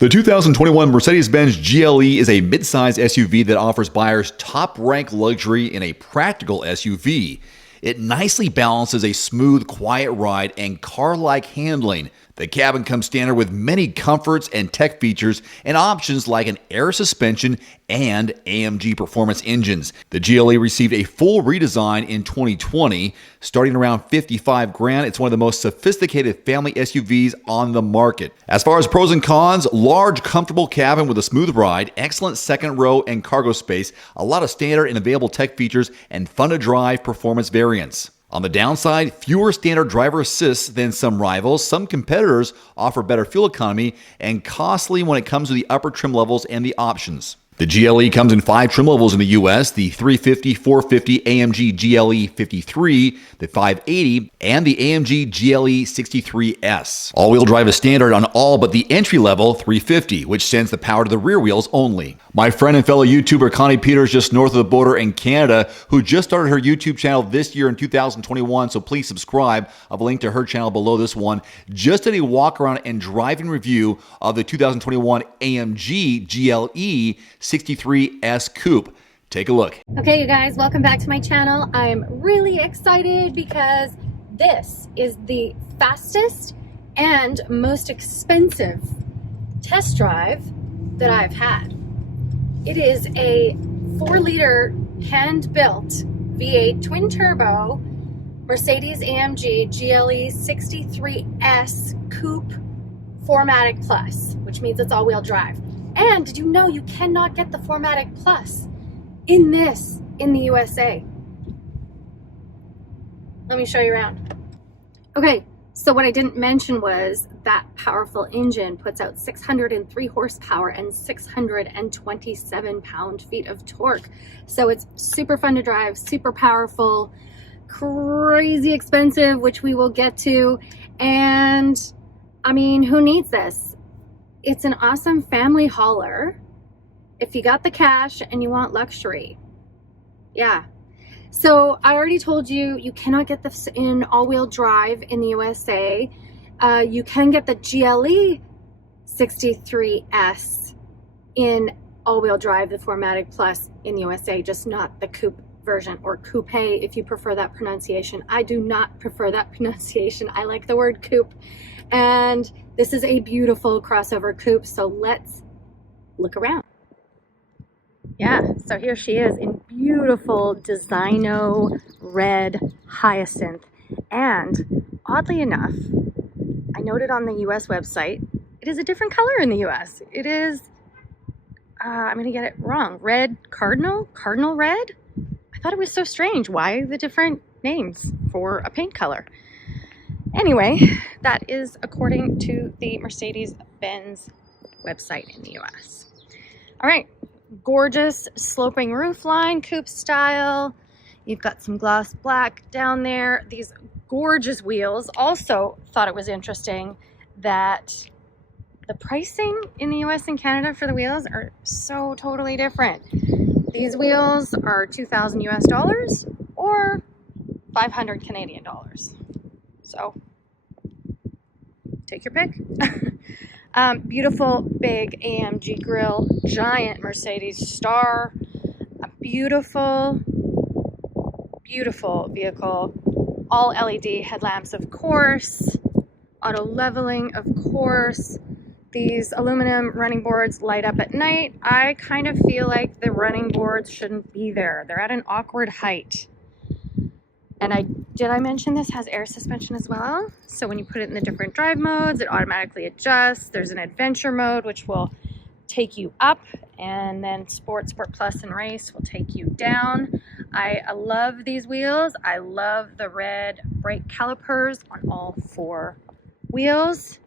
The 2021 Mercedes-Benz GLE is a midsize SUV that offers buyers top-rank luxury in a practical SUV. It nicely balances a smooth, quiet ride and car-like handling. The cabin comes standard with many comforts and tech features and options like an air suspension and AMG performance engines. The GLE received a full redesign in 2020. Starting around $55,000, it's one of the most sophisticated family SUVs on the market. As far as pros and cons, large, comfortable cabin with a smooth ride, excellent second row and cargo space, a lot of standard and available tech features, and fun-to-drive performance variants. On the downside, fewer standard driver assists than some rivals. Some competitors offer better fuel economy and costly when it comes to the upper trim levels and the options. The GLE comes in 5 trim levels in the US, the 350, 450 AMG GLE 53, the 580, and the AMG GLE 63S. All-wheel drive is standard on all but the entry-level 350, which sends the power to the rear wheels only. My friend and fellow YouTuber Connie just north of the border in Canada, who just started her YouTube channel this year in 2021, so please subscribe. I've linked to her channel below this one. Just did a walk around and driving review of the 2021 AMG GLE 63S Coupe. Take a look. Okay, you guys, welcome back to my channel. I'm really excited because this is the fastest and most expensive test drive that I've had. It is a 4-liter hand-built V8 twin-turbo Mercedes-AMG GLE 63S Coupe 4MATIC Plus, which means it's all-wheel drive. And did you know you cannot get the 4MATIC Plus in the USA? Let me show you around. Okay, so what I didn't mention was that powerful engine puts out 603 horsepower and 627 pound-feet of torque. So it's super fun to drive, super powerful, crazy expensive, which we will get to. And I mean, who needs this? It's an awesome family hauler if you got the cash and you want luxury. Yeah. So I already told you, you cannot get this in all-wheel drive in the USA. You can get the GLE 63S in all-wheel drive, the 4MATIC Plus in the USA, just not the coupe version, or coupe if you prefer that pronunciation. I do not prefer that pronunciation. I like the word coupe. And this is a beautiful crossover coupe, so let's look around. Yeah, so here she is in beautiful Designo red hyacinth. And oddly enough, I noted on the US website, it is a different color in the US. It is, I'm gonna get it wrong, red cardinal red? I thought it was so strange. Why the different names for a paint color? Anyway, that is according to the Mercedes-Benz website in the US. All right, gorgeous sloping roofline, coupe style. You've got some gloss black down there. These gorgeous wheels. Also thought it was interesting that the pricing in the US and Canada for the wheels are so totally different. These wheels are 2,000 US dollars or 500 Canadian dollars. So take your pick. Beautiful big AMG grille, giant Mercedes star, a beautiful vehicle, all LED headlamps, of course, auto leveling, of course. These aluminum running boards light up at night. I kind of feel like the running boards shouldn't be there. They're at an awkward height. And did I mention this has air suspension as well? So when you put it in the different drive modes, it automatically adjusts. There's an adventure mode, which will take you up, and then Sport Plus, and Race will take you down. I love these wheels. I love the red brake calipers on all 4 wheels.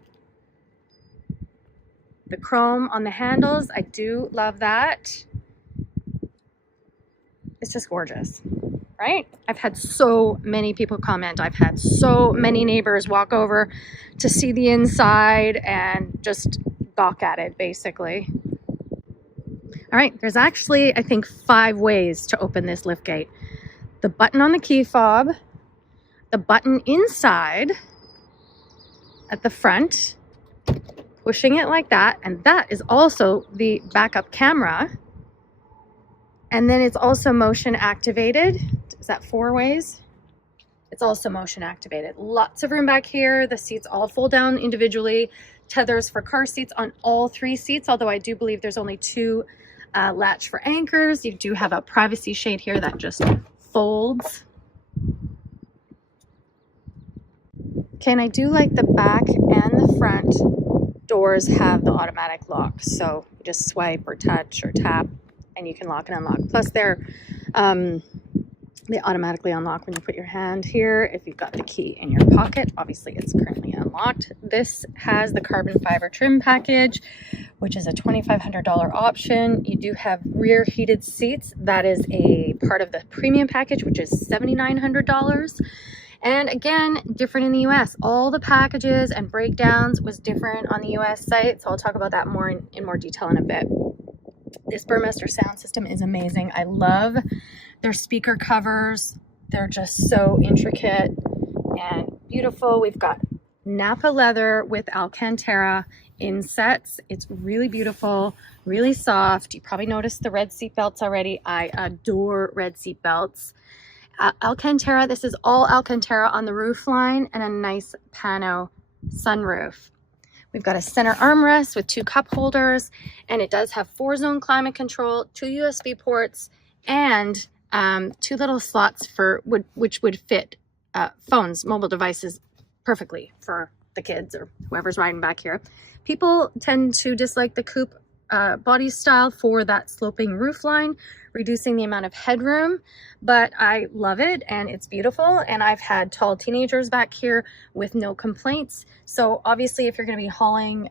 The chrome on the handles, I do love that. It's just gorgeous. Right? I've had so many people comment. I've had so many neighbors walk over to see the inside and just gawk at it, basically. All right, there's actually, I think, 5 ways to open this liftgate. The button on the key fob, the button inside at the front, pushing it like that, and that is also the backup camera. And then it's also motion activated. Is that 4 ways? It's also motion activated. Lots of room back here. The seats all fold down individually. Tethers for car seats on all 3 seats, although I do believe there's only 2 latch for anchors. You do have a privacy shade here that just folds. Okay, and I do like the back and the front doors have the automatic lock. So you just swipe or touch or tap and you can lock and unlock. Plus they automatically unlock when you put your hand here if you've got the key in your pocket. Obviously it's currently unlocked. This has the carbon fiber trim package, which is a $2,500 option. You do have rear heated seats. That is a part of the premium package, which is $7,900. And again, different in the US. All the packages and breakdowns was different on the US site. So I'll talk about that more in more detail in a bit. This Burmester sound system is amazing. I love their speaker covers. They're just so intricate and beautiful. We've got Napa leather with Alcantara insets. It's really beautiful, really soft. You probably noticed the red seat belts already. I adore red seat belts. Alcantara, this is all Alcantara on the roof line and a nice pano sunroof. We've got a center armrest with 2 cup holders, and it does have 4-zone climate control, 2 USB ports, and 2 little slots for which would fit phones, mobile devices perfectly for the kids or whoever's riding back here. People tend to dislike the coupe body style for that sloping roof line, reducing the amount of headroom, but I love it and it's beautiful. And I've had tall teenagers back here with no complaints. So obviously if you're going to be hauling,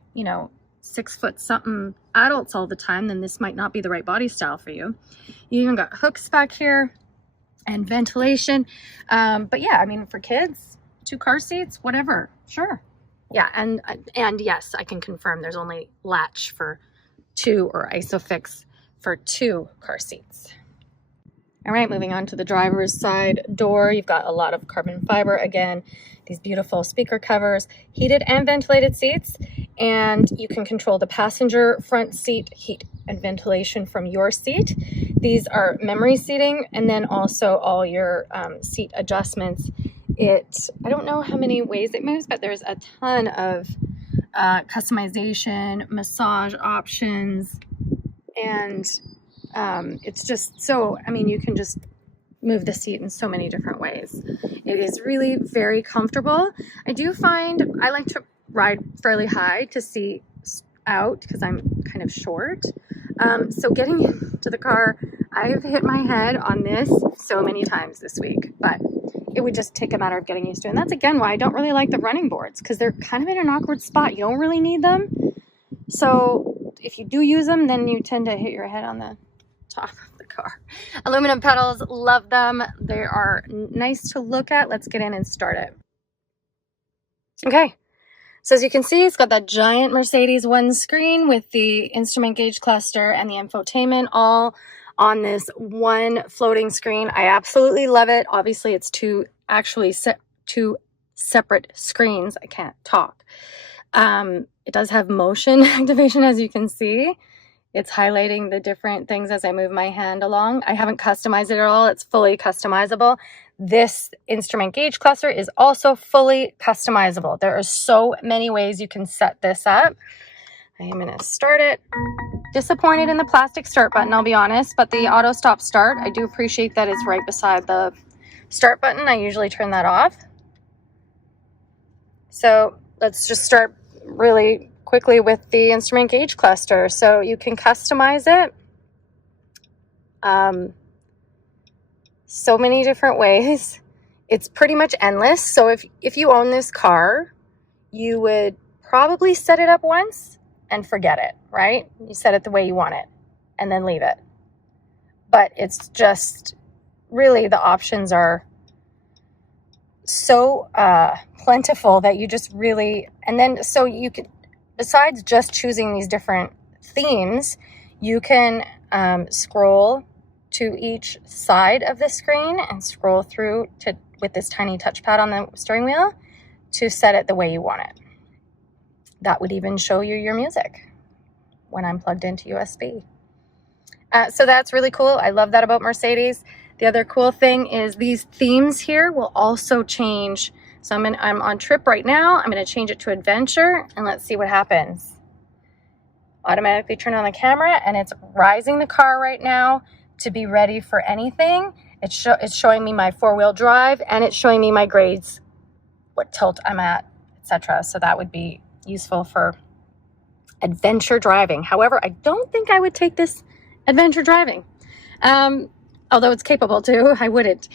6 foot something adults all the time, then this might not be the right body style for you. You even got hooks back here and ventilation. But yeah, I mean, for kids, 2 car seats, whatever, sure. Yeah, and yes, I can confirm there's only latch for 2 or ISOFIX for 2 car seats. All right, moving on to the driver's side door. You've got a lot of carbon fiber. Again, these beautiful speaker covers, heated and ventilated seats, and you can control the passenger front seat heat and ventilation from your seat. These are memory seating, and then also all your seat adjustments. I don't know how many ways it moves, but there's a ton of customization, massage options, and it's just so, you can just move the seat in so many different ways. It is really very comfortable. I do find I like to ride fairly high to see out because I'm kind of short. So getting into the car, I've hit my head on this so many times this week, but it would just take a matter of getting used to it. And that's again why I don't really like the running boards, because they're kind of in an awkward spot. You don't really need them. So if you do use them, then you tend to hit your head on the top of the car. Aluminum pedals, love them. They are nice to look at. Let's get in and start it. Okay. So as you can see, it's got that giant Mercedes one screen with the instrument gauge cluster and the infotainment all on this one floating screen. I absolutely love it. Obviously, it's two separate screens. I can't talk. It does have motion activation, as you can see. It's highlighting the different things as I move my hand along. I haven't customized it at all. It's fully customizable. This instrument gauge cluster is also fully customizable. There are so many ways you can set this up. I am going to start it. Disappointed in the plastic start button, I'll be honest, but the auto stop start, I do appreciate that it's right beside the start button. I usually turn that off. So let's just start really quickly with the instrument gauge cluster. So you can customize it so many different ways. It's pretty much endless. So if you own this car, you would probably set it up once and forget it, right? You set it the way you want it and then leave it. But it's just really, the options are so plentiful that you just really, and then so you could, besides just choosing these different themes, you can scroll to each side of the screen and scroll through with this tiny touchpad on the steering wheel to set it the way you want it. that would even show you your music when I'm plugged into USB. So that's really cool. I love that about Mercedes. The other cool thing is these themes here will also change. So I'm on trip right now. I'm going to change it to adventure and let's see what happens. Automatically turn on the camera and it's rising the car right now to be ready for anything. It's showing me my 4-wheel drive and it's showing me my grades, what tilt I'm at, etc. So that would be useful for adventure driving. However, I don't think I would take this adventure driving. Although it's capable to, I wouldn't.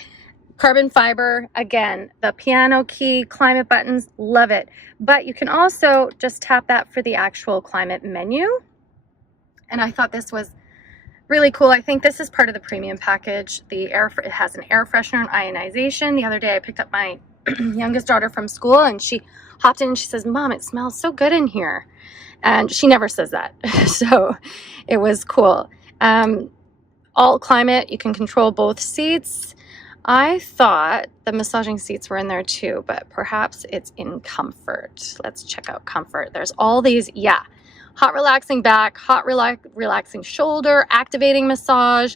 Carbon fiber, again, the piano key, climate buttons, love it. But you can also just tap that for the actual climate menu. And I thought this was really cool. I think this is part of the premium package. It has an air freshener and ionization. The other day I picked up my youngest daughter from school and she hopped in and she says, "Mom, it smells so good in here." And she never says that. So it was cool. All climate, you can control both seats. I thought the massaging seats were in there too, but perhaps it's in comfort. Let's check out comfort. There's all these, yeah. Hot relaxing back, hot relaxing shoulder, activating massage,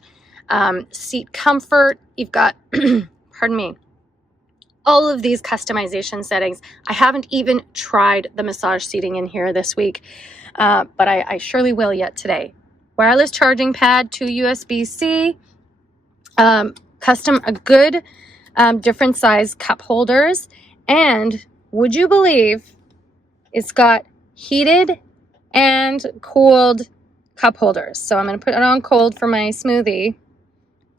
seat comfort. You've got, pardon me, all of these customization settings. I haven't even tried the massage seating in here this week, but I surely will yet today. Wireless charging pad, 2 USB-C, custom, a good different size cup holders, and would you believe it's got heated and cooled cup holders. So I'm going to put it on cold for my smoothie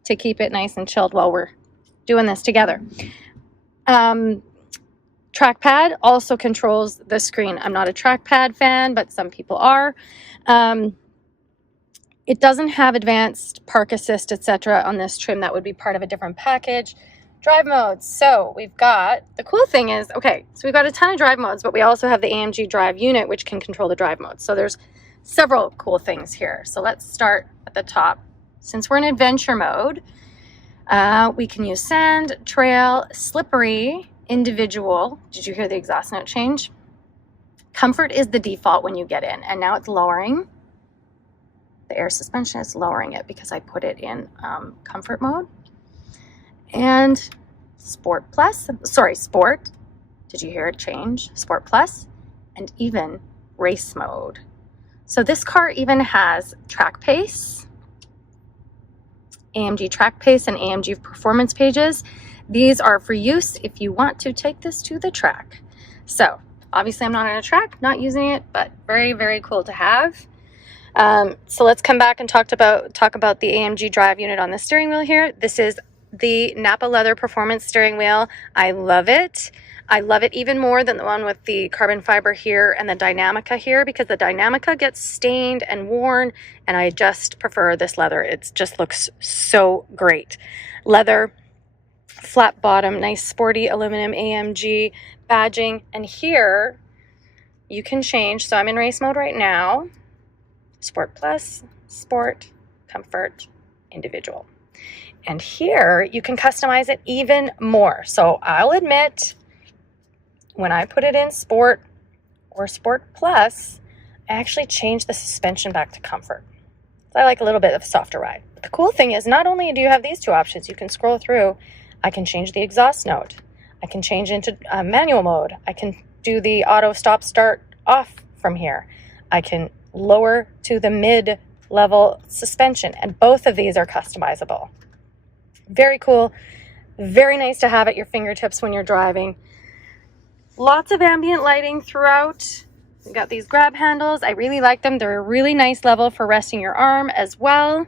to keep it nice and chilled while we're doing this together. Trackpad also controls the screen. I'm not a trackpad fan, but some people are. It doesn't have advanced park assist, etc. on this trim. That would be part of a different package. Drive modes. So we've got, the cool thing is, okay, so we've got a ton of drive modes, but we also have the AMG drive unit, which can control the drive modes. So there's several cool things here. So let's start at the top. Since we're in adventure mode, we can use sand, trail, slippery, individual. Did you hear the exhaust note change? Comfort is the default when you get in, and now it's lowering. The air suspension is lowering it because I put it in comfort mode. And Sport Plus, sorry, Sport. Did you hear it change? Sport Plus, and even race mode. So this car even has track pace, AMG track pace, and AMG performance pages. These are for use if you want to take this to the track. So obviously I'm not on a track, not using it, but very, very cool to have. So let's come back and talk about the AMG drive unit on the steering wheel here. This is the Napa leather performance steering wheel. I love it. I love it even more than the one with the carbon fiber here and the Dynamica here, because the Dynamica gets stained and worn, and I just prefer this leather. It just looks so great. Leather, flat bottom, nice sporty aluminum AMG badging, and here you can change. So I'm in race mode right now. Sport Plus, Sport, Comfort, Individual. And here you can customize it even more. So I'll admit, when I put it in Sport or Sport Plus, I actually changed the suspension back to Comfort. So I like a little bit of a softer ride. But the cool thing is, not only do you have these two options, you can scroll through. I can change the exhaust note. I can change into manual mode. I can do the auto stop start off from here. I can lower to the mid-level suspension, and both of these are customizable. Very cool, very nice to have at your fingertips when you're driving. Lots of ambient lighting throughout. We've got these grab handles. I really like them. They're a really nice level for resting your arm as well.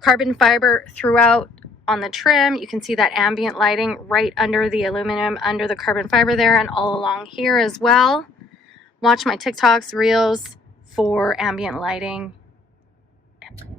Carbon fiber throughout on the trim. You can see that ambient lighting right under the aluminum, under the carbon fiber there, and all along here as well. Watch my TikToks, Reels for ambient lighting.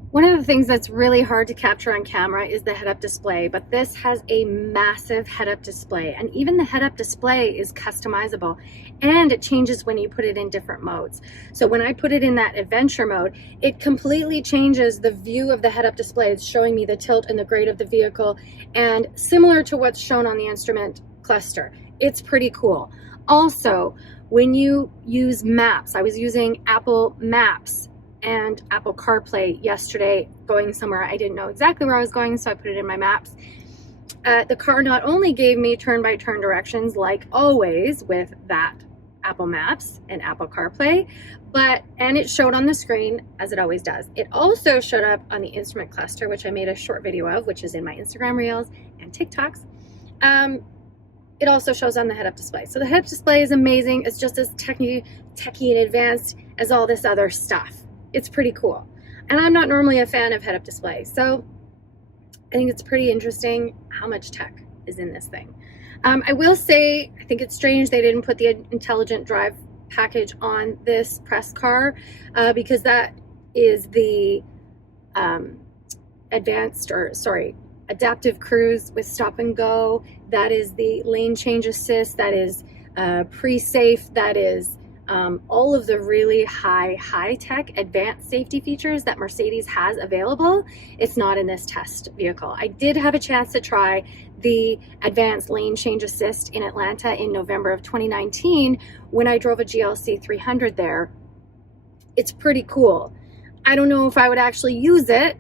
One of the things that's really hard to capture on camera is the head-up display, but this has a massive head-up display, and even the head-up display is customizable, and it changes when you put it in different modes. So when I put it in that adventure mode, it completely changes the view of the head-up display. It's showing me the tilt and the grade of the vehicle, and similar to what's shown on the instrument cluster. It's pretty cool. Also, When you use maps, I was using Apple Maps and Apple CarPlay yesterday going somewhere. I didn't know exactly where I was going, so I put it in my maps. The car not only gave me turn-by-turn directions, like always with that Apple Maps and Apple CarPlay, and it showed on the screen as it always does. It also showed up on the instrument cluster, which I made a short video of, which is in my Instagram Reels and TikToks. It also shows on the head-up display. So the head-up display is amazing. It's just as techy and advanced as all this other stuff. It's pretty cool. And I'm not normally a fan of head-up display, so I think it's pretty interesting how much tech is in this thing. I will say, I think it's strange they didn't put the intelligent drive package on this press car because that is the adaptive cruise with stop and go. That is the lane change assist. That is pre-safe. That is all of the really high-tech advanced safety features that Mercedes has available. It's not in this test vehicle. I did have a chance to try the advanced lane change assist in Atlanta in November of 2019 when I drove a GLC 300 there. It's pretty cool. I don't know if I would actually use it,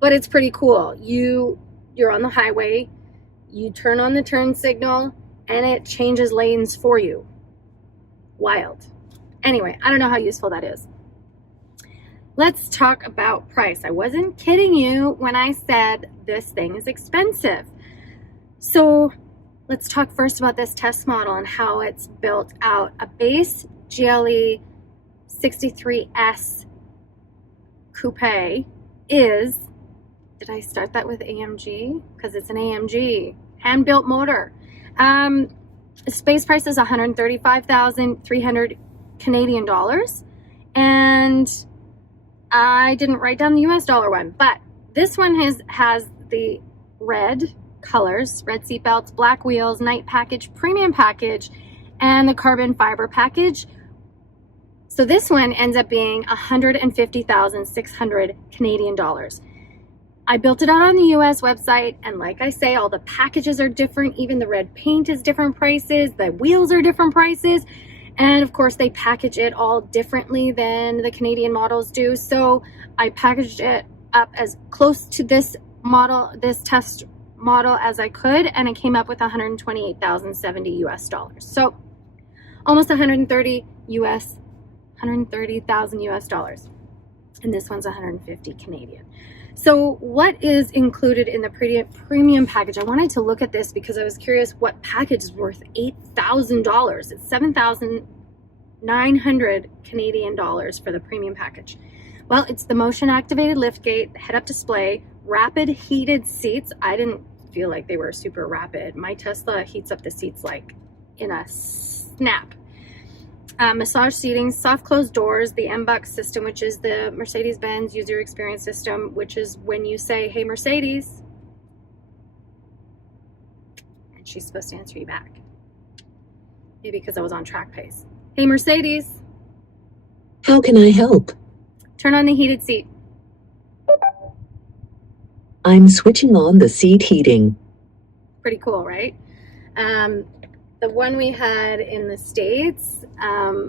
but it's pretty cool. You're on the highway, you turn on the turn signal, and it changes lanes for you. Wild. Anyway, I don't know how useful that is. Let's talk about price. I wasn't kidding you when I said this thing is expensive. So let's talk first about this test model and how it's built out. A base GLE 63S coupe is, did I start that with AMG? Because it's an AMG, hand-built motor. Space price is $135,300 Canadian dollars, and I didn't write down the US dollar one, but this one has the red colors, red seat belts, black wheels, night package, premium package, and the carbon fiber package. So this one ends up being $150,600 Canadian dollars. I built it out on the US website, and like I say, all the packages are different. Even the red paint is different prices. The wheels are different prices. And of course, they package it all differently than the Canadian models do. So I packaged it up as close to this model, this test model as I could, and it came up with $128,070 US dollars. So almost 130,000 US dollars. And this one's 150 Canadian. So what is included in the premium package? I wanted to look at this because I was curious what package is worth $8,000. It's 7,900 Canadian dollars for the premium package. Well, it's the motion activated liftgate, the head-up display, rapid heated seats. I didn't feel like they were super rapid. My Tesla heats up the seats like in a snap. Massage seating, soft closed doors, the MBUX system, which is the Mercedes-Benz user experience system, which is when you say, "Hey, Mercedes," and she's supposed to answer you back. Maybe because I was on track pace. "Hey, Mercedes, how can I help? Turn on the heated seat." I'm switching on the seat heating. Pretty cool, right? The one we had in the States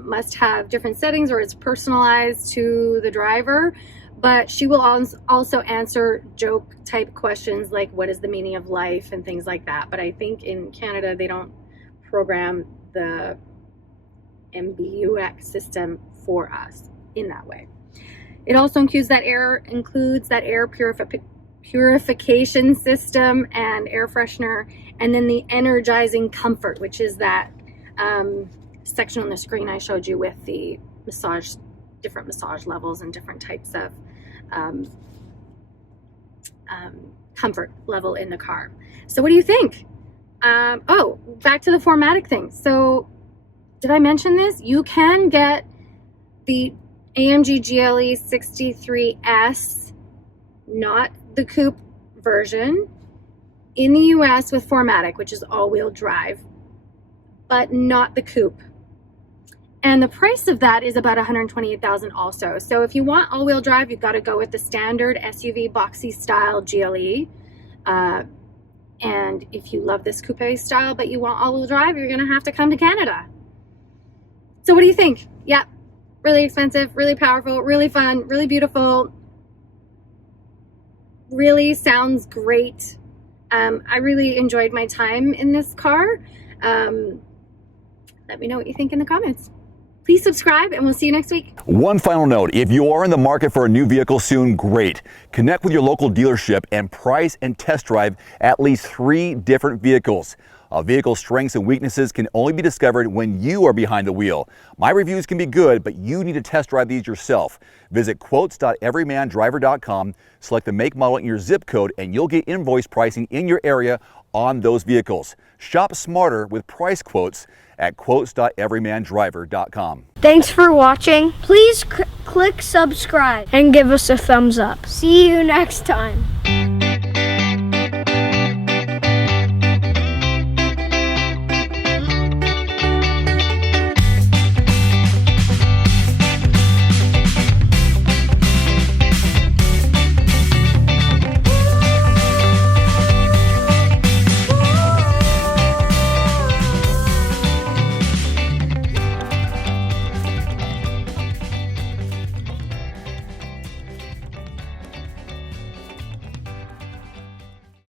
must have different settings, or it's personalized to the driver, but she will also answer joke type questions like what is the meaning of life and things like that. But I think in Canada they don't program the MBUX system for us in that way. It also includes that air purification system and air freshener, and then the energizing comfort, which is that section on the screen I showed you with the different massage levels and different types of comfort level in the car. So what do you think? Oh, back to the 4MATIC thing. So did I mention this? You can get the AMG GLE 63S, not the coupe version, in the US with 4MATIC, which is all-wheel drive, but not the coupe. And the price of that is about $128,000 also. So if you want all-wheel drive, you've got to go with the standard SUV boxy style GLE. And if you love this coupe style, but you want all-wheel drive, you're going to have to come to Canada. So what do you think? Yeah, really expensive, really powerful, really fun, really beautiful, really sounds great. I really enjoyed my time in this car. Let me know what you think in the comments. Please subscribe, and we'll see you next week. One final note, if you are in the market for a new vehicle soon, great. Connect with your local dealership and price and test drive at least 3 different vehicles. A vehicle's strengths and weaknesses can only be discovered when you are behind the wheel. My reviews can be good, but you need to test drive these yourself. Visit quotes.everymandriver.com, select the make, model, and your zip code, and you'll get invoice pricing in your area on those vehicles. Shop smarter with price quotes at quotes.everymandriver.com. Thanks for watching. Please click subscribe and give us a thumbs up. See you next time.